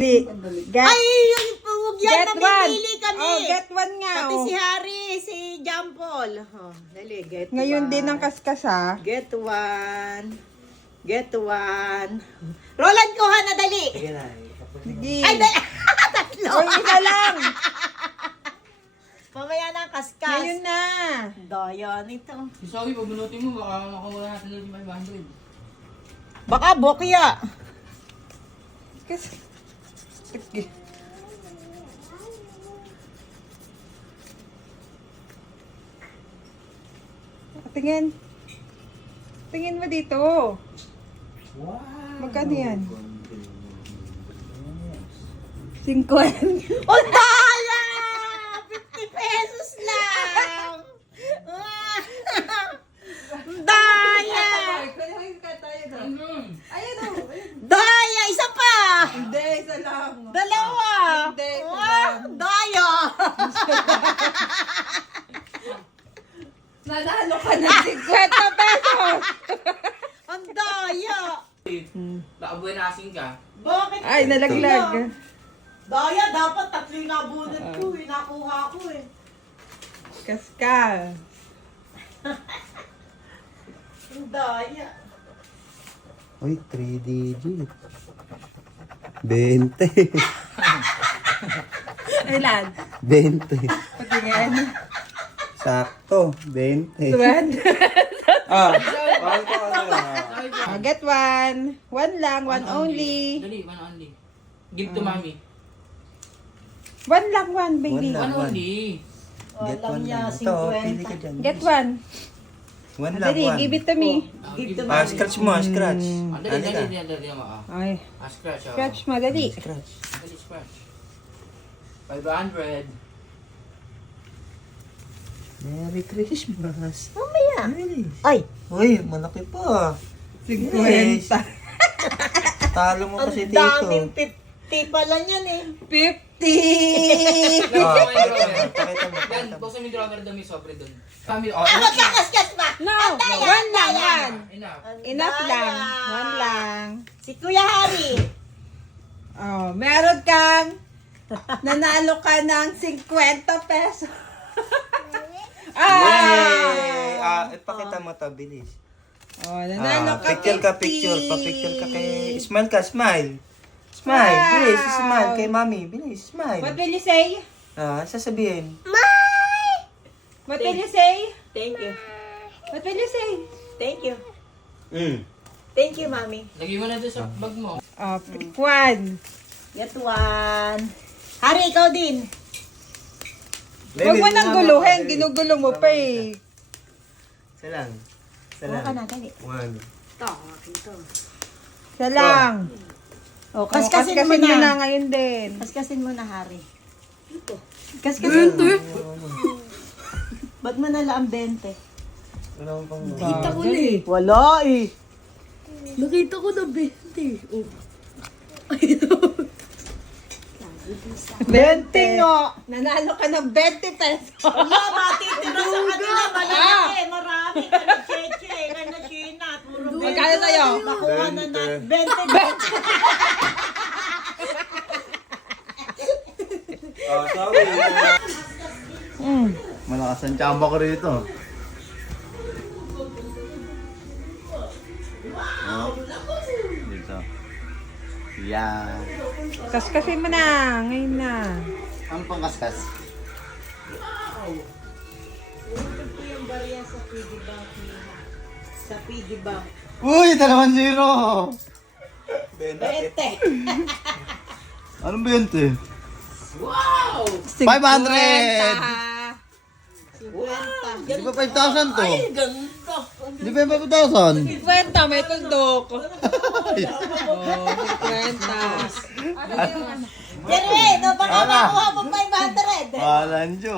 Get, Ay, huwag yan. get one. Namimili kami. Oh, get one nga. Pati Oh. si Harry, si John Paul. Oh, dali, get Ngayon one. din ang kaskas ha. Get one. Get one. Roland, kuha na, dali. Sige. Ay, dali. Tatlo. O, isa lang. Mamaya na ang kaskas. Ngayon na. Daya nito. Sabi, pag minutin mo, baka makawala natin ulit yung 500. Baka bokya. Kasi. Sige. Tingin. Tingin mo dito. Wow! Magkano yan? 50. Oh, daya! 50 pesos lang! Daya! Daya! Isa pa! Hindi, isa lang. Dalawa! Hindi, isa Ah, lang. daya! Nanalo ka ng 50 pesos. Ang daya! Baka buwenasing ka. Bakit? Ay, nalaglag. Daya, dapat tatlo yung nabunot ko eh. Nakuha ko eh. Kaskas. Ang daya. Uy, 3 digit. 20. Ilan? 20. Patingin. Sakto, 20. Tuwan. Ah, Get one. One lang, one only. Dali, one only. Give to mommy. One lang, one, baby. One One lang. only. Get Alam one niya, lang. Ito, pili 50. ka dyan. Get one. One lang, Dali, one. give it to me. Give to Ah, mommy. scratch mo, scratch. Ah, dali, Ano ka? dali, dali, dali mo. Ay, Scratch, oh. scratch mo, dali. Scratch. Dali, scratch. 500. Merry Christmas. Mamaya. Bilis. Ay, Uy, malaki pa. 50. Talo mo ang kasi dito. daming 50 pala niyan eh. 50. Ah, Yan, pakita mo, pakita mo. buksan mo yung drawer doon, may sobre doon. Kami, oh, Ah, magkakaskas pa. No, one lang, one. enough. Enough lang. One lang. Si Kuya Harry. Oh, meron kang nanalo ka ng 50 pesos. Yay! Ipakita mo to, bilis. Oh, nanalo ka Picture ka, 50. picture. Pa-picture ka kay... Smile ka, smile. Smile, Wow. bilis. Smile kay mami, bilis. What Smile. will you say? Sasabihin. What will you say? Thank you. What will you say? Thank you. Mm. Thank you, Mami. Lagay mo na doon sa bag mo. Oh, pick one. Get one. Harry, ikaw din. Huwag mo nang guluhin. Ginugulo mo pa eh. Isa lang. Isa Huwag ka lang. na, dali. One. Ito, akin to. Siya lang. Oh, Kaskasin kaskasin mo mo na na. ngayon din. Kaskasin mo na, Harry. Kaskasin mo. Ba't mo nala ang 20? Wala akong pang... Kita ko Wala eh. Nakita ko na 20. Oh. 20 nga. Nanalo ka ng 20 pesos. Wala, matitira sa kanila. Malalaki, marami. Kana Cheche, kana Sheena. Puro Magkano sa'yo? Nakuha na na 20. sorry. Malakas ang tsamba ko rito. Dito. Yan. Kaskasin mo na. Ngayon na. Ang pangkaskas. Yung barya sa PD Bank niya. Sa PD Bank. Uy, 2-0! 20. Anong 20? Wow! 500! 50. Di ba 5,000 to? Ay, ganda. Di ba 5,000? 50, may tuldok. Oh, 50. Jerry, no, baka makuha mo 500. Lanjo.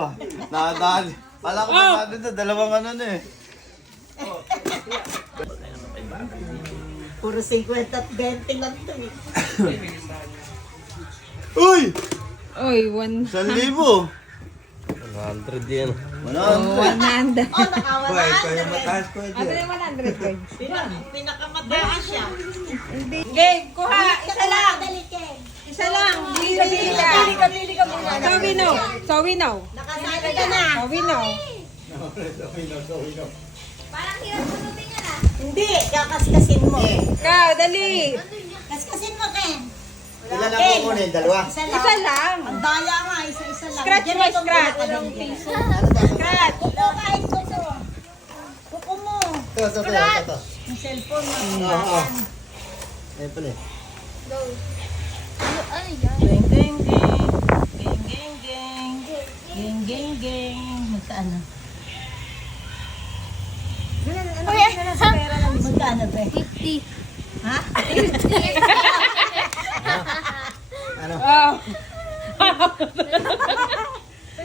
Nakadali. Kala ko 500 na, dalawang ano na eh. Puro 50 at 20 lang to eh. Uy! Oy, 1. 1,000! 100 yan. 100. Oh, naka Boy, kaya 100. mataas ko Ano ito. yung 100 ko? Pinakamataas siya. Game, kuha. Isa lang. Dali, Ken. Isa lang. Pili ka muna. So we know. So we know. Nakasali ka na. So we know. Parang hirap pulutin yan ah. Hindi, kakaskasin mo. Ikaw, dali. Kaskasin mo, Ken. Ilan lang po kunin? Dalawa? Isa lang. Isa lang. Ang daya nga, isa-isa lang. Scratch Diyan mo, may kumpara scratch. ka din dyan. Scratch. Kuko, kahit kuko. Kuko mo. Ito. Yung cellphone mo. Ayun pala eh. Go. Ano yan? Geng, geng, geng. Geng, geng, geng. Geng, geng, geng. Magkaano? Magkaano, be? 50. Ha? Ano? Oh.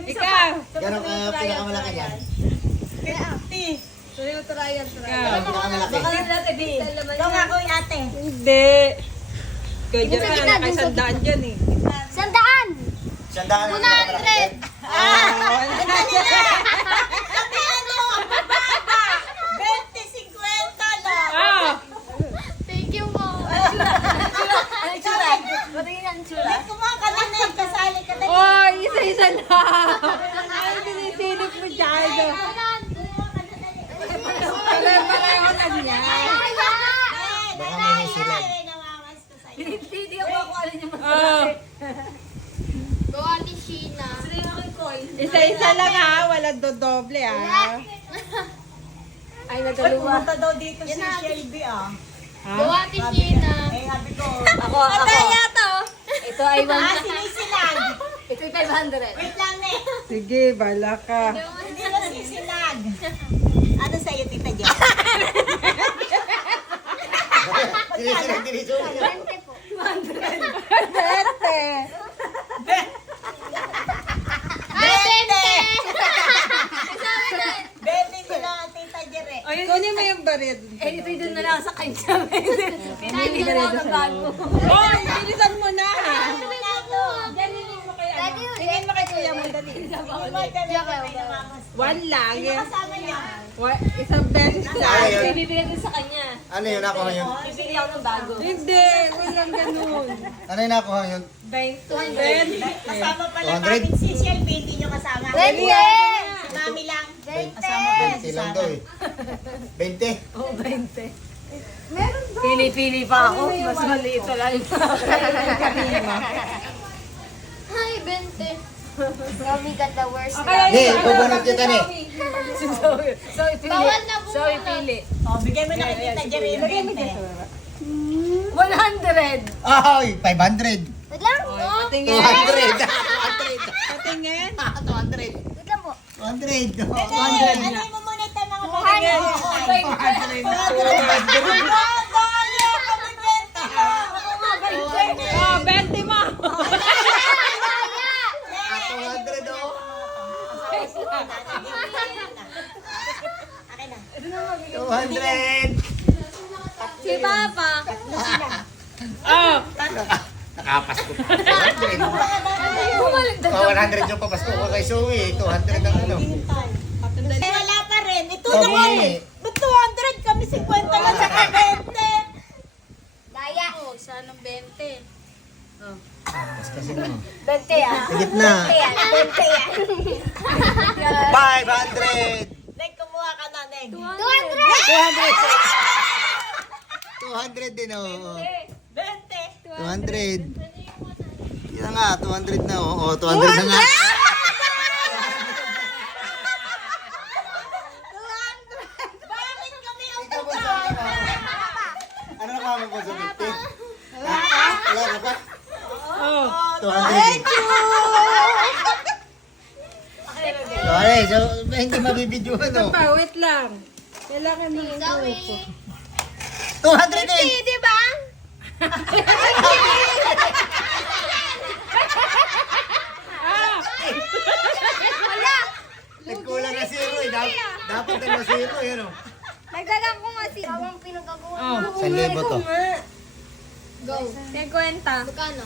Ikaw. Gano'n kaya pinakamalaki niyan? 50. Ikaw. Pinakamalaki. Baka natin din. Ikaw nga ko yung ate. Hindi. Kaya dyan Sa ka gitna, na kay sandaan dyan eh. 100. Sandaan ang pinakamalaki. 100. Ate, ano? Ang bababa. 20-50 lang. Ah. Thank you po. Ano tsura? Patingin ang tsura. Hindi kumaka na na. Kasali ka na. Oh, isa-isa lang. Ano tinisilip mo dyan? Pareho lang yan. Baka may silag. Hindi ako ako alin yung Oh. Go Ate Sheena. Isa-isa lang ha. Walang dodoble ha. Ay, Ay, pumunta daw dito si Shelby ah. Go Ate Sheena. Eh, sabi ko. Ako. Ito ay Sinisilag. Ito ay 500. Wait lang, ne. Sige, bala ka. Hindi na sisilag. Ano sa'yo, Tita Jen? Sinisilag din ito. 20 po. Bete. Bete sila, Tita Jere. Kunin mo yung baril. Eh, ito doon na lang sa kanya. Pinili na lang ng bago. Oh, bilisan mo na. Daddy, Tingin mo kay kuya mo, dali. One lang. Kasama niya. Isang beses lang. Binibigay din sa kanya. Ano yun? Nakuha yun? Bibili ako ng bago. Hindi, walang ganun. Ano yung nakuha yun? 200. Kasama pala 200? namin si Shelby, hindi nyo kasama. Si Mami lang. Kasama pala si 20 lang Sana. daw eh. 20? Pili-pili pa ako. Mas maliit na lang. Hi, 20. Mami got the worst. Hindi, bubunot kita ni. So, ipili. Bawal na po. So, ipili. O, bigay mo na kay Tita Jere yung 20. 100. Ay, 500. Wait lang. Patingin. 200. Patingin. 200. Wait lang po. 200. Ano mo muna ito mga pagkagay? Oh, 20 mo. 200 oh. Akin na. 200. Si Papa. Oh. Nakapas ko. 200. Oh, 100 yung papasko ko kay Zoe. 200 ang ano. Eh, wala pa rin. Ito Kami. naman. Ba't 200 kami 50 lang sa 20? Daya. Oh, sana 20. Mas kasi mo. 20 ah. Higit na. 20 yan. 500. Neng, kumuha ka na, Neng. 200 din oh. 20. 200. Yan nga, 200 na oh. Oh, 200 na nga. Bakit kami ang Ikaw ba puta? sa ano na kami po sa 50? Wala ka pa? Oh. 200. Sorry, so hindi mabibidyo ano. Pa, wait lang. Kailangan mo ng Sorry. grupo. 200 din. Di ba? Nagkulang na zero eh. Dapat na zero yun oh. Nagdagang ko nga si Bawang pinagagawa. Oh. 1,000 to. Go. 50. Magkano?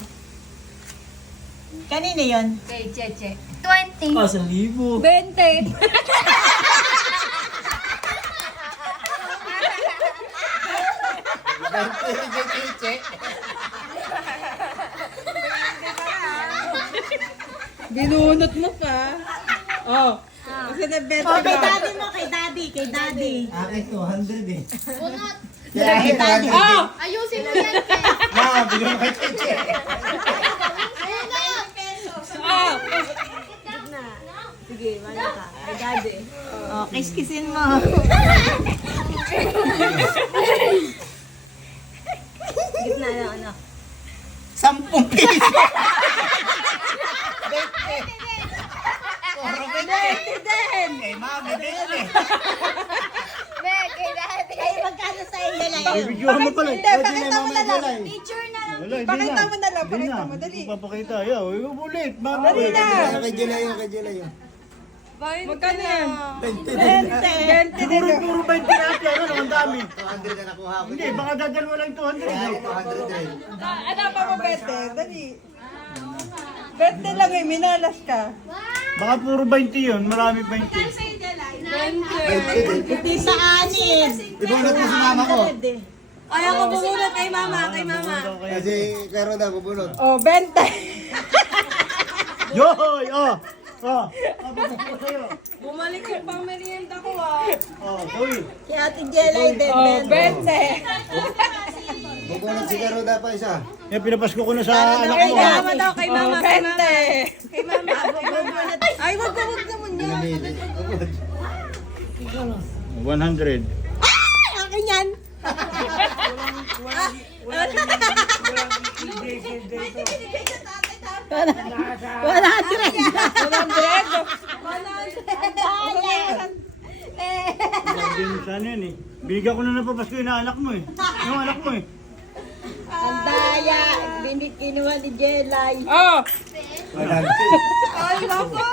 Kanina yun? Okay, cheche. 20. Ah, 1,000. 20. Chiche. Binunot mo pa. Oh. Kasi nabenta Oh, kay ka. daddy mo, kay daddy, kay daddy. Akin 200 eh. Bunot. Kaya daddy. Oh! Ayusin mo yan, Ken. Ma, bigyan mo kay Chiche. Ayun na. Oh! Sige, wala ka. Ay, daddy. Oh, kiss-kissin mo. Gitna lang, anak. 10 piso. Din! Eh, mami, bigyan Be, kay daddy. Ay, magkano sa iyo lang yun? Bibidyohan mo pala. Hindi, pakita mo na lang. Picture na lang. Wala, hindi Pakita na. mo na lang, Hindi pakita na. mo, dali. Hindi ko papakita. Ayaw, ulit. Mami, Dali na. Kay Jelay yun, kay Jelay yun. Magkano yan? 20 20 din. Puro 20 natin. Ano, ang dami. 200 na nakuha ko. Hindi, baka dadalwa lang 200. Kaya 200 rin. Ano pa mo, Bete? Dali. Bete lang eh, minalas ka. Baka puro 20 yun. Marami 20. Hindi sa anin. Ibunot mo sa mama ko. Ay, ako bubunod kay mama, kay mama. Kasi Karo na bubunot. Oh, 20. Yoy! Oh! Oh! Abot ko sa'yo. Bumalik yung pang merienda ko, ah. Oh, Zoe. Si Ate Jelay din. Oh, 20. Bubunot si Karo na pa isa. Yan, pinapasko ko na sa anak Kay mo. mama daw, kay Oh, mama, kay mama. 20. Kay mama. Ay, wag naman yan. Pinamili. 100. Akin yan. Wala tira. 100. Sabi mo sana yun eh. Bigyan ko na napapasko yung anak mo eh. Yung anak mo eh. Ang daya. Kinuha ni Jelay. Oh, 100. Ay, nako.